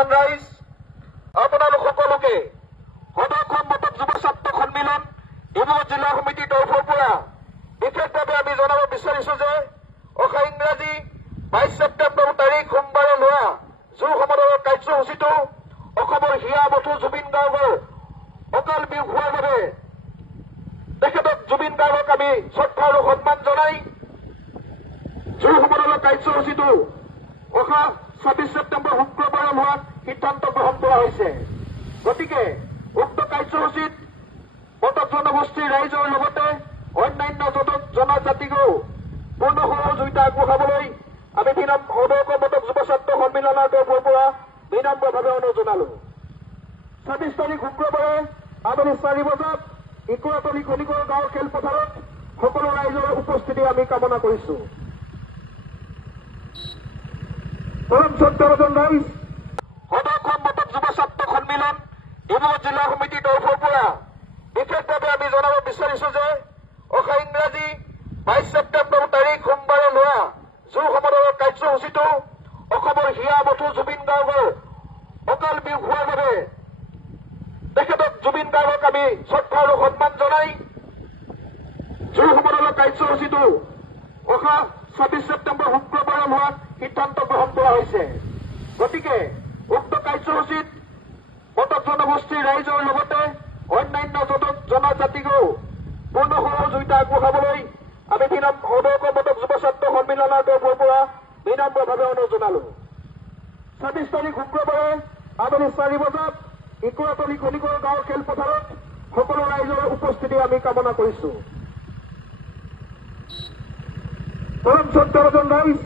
চন্দ্ৰজন ৰাইজ আপোনালোক সকলোকে সদৌ মতক যুৱ ছাত্ৰ সন্মিলন ডিব্ৰুগড় জিলা সমিতিৰ তৰফৰ পৰা বিশেষভাৱে আমি জনাব বিচাৰিছো যে অহা ইংৰাজী 22 ছেপ্টেম্বৰ তাৰিখ সোমবাৰে লোৱা জোৰ সমাৰোহৰ কাৰ্যসূচীটো অসমৰ হিয়া বধু জুবিন গাৰ্গৰ অকাল বিয়োগ হোৱাৰ বাবে তেখেতক জুবিন গাৰ্গক আমি শ্ৰদ্ধা আৰু সন্মান জনাই জোৰ সমাৰোহৰ কাৰ্যসূচীটো অহা 26 ছেপ্টেম্বৰ শুক্ৰবাৰে লোৱাৰ সিদ্ধান্ত গ্ৰহণ কৰা হৈছে। গতিকে উক্ত কাৰ্যসূচীত মটক জনগোষ্ঠীৰ ৰাইজৰ লগতে অন্যান্য জনজাতিকো পূৰ্ণ সহযোগিতা আগবঢ়াবলৈ আমি সদৌ মটক যুৱ ছাত্ৰ সন্মিলনৰ তৰফৰ পৰা বিনম্ৰভাৱে অনুৰোধ জনালো। 26 তাৰিখ শুক্ৰবাৰে আবেলি 4 বজাত ইকুৱাতলী খনিকৰ গাঁৱৰ খেলপথাৰত সকলো ৰাইজৰ উপস্থিতি আমি কামনা কৰিছো। পৰম শ্ৰদ্ধাভাজন ৰাইজ সদৌ মটক যুৱ ছাত্ৰ সন্মিলন ডিব্ৰুগড় জিলা সমিতিৰ তৰফৰ পৰা বিশেষভাৱে আমি জনাব বিচাৰিছো যে অহা ইংৰাজী 22 ছেপ্টেম্বৰ তাৰিখ সোমবাৰে লোৱা জোৰ সমাৰোহৰ কাৰ্যসূচীটো অসমৰ হিয়া বধু জুবিন গাৰ্গৰ অকাল বিয়োগ হোৱাৰ বাবে তেখেতক জুবিন গাৰ্গক আমি শ্ৰদ্ধা আৰু সন্মান জনাই জোৰ সমাৰোহৰ কাৰ্যসূচীটো অহা 26 ছেপ্টেম্বৰ শুক্ৰবাৰে লোৱাৰ সিদ্ধান্ত গ্ৰহণ কৰা হৈছে। গতিকে উক্ত কাৰ্যসূচীত মটক জনগোষ্ঠীৰ ৰাইজৰ লগতে অন্যান্য জনজাতিকো পূৰ্ণ সহযোগিতা আগবঢ়াবলৈ আমি সদৌ মটক যুৱ ছাত্ৰ সন্মিলনৰ তৰফৰ পৰা বিনম্ৰভাৱে অনুৰোধ জনালো। 26 তাৰিখ শুক্ৰবাৰে আবেলি 4 বজাত ইকুৱাতলী খনিকৰ গাঁৱৰ খেলপথাৰত সকলো ৰাইজৰ উপস্থিতি আমি কামনা কৰিছো। পৰম শ্ৰদ্ধাভাজন ৰাইজ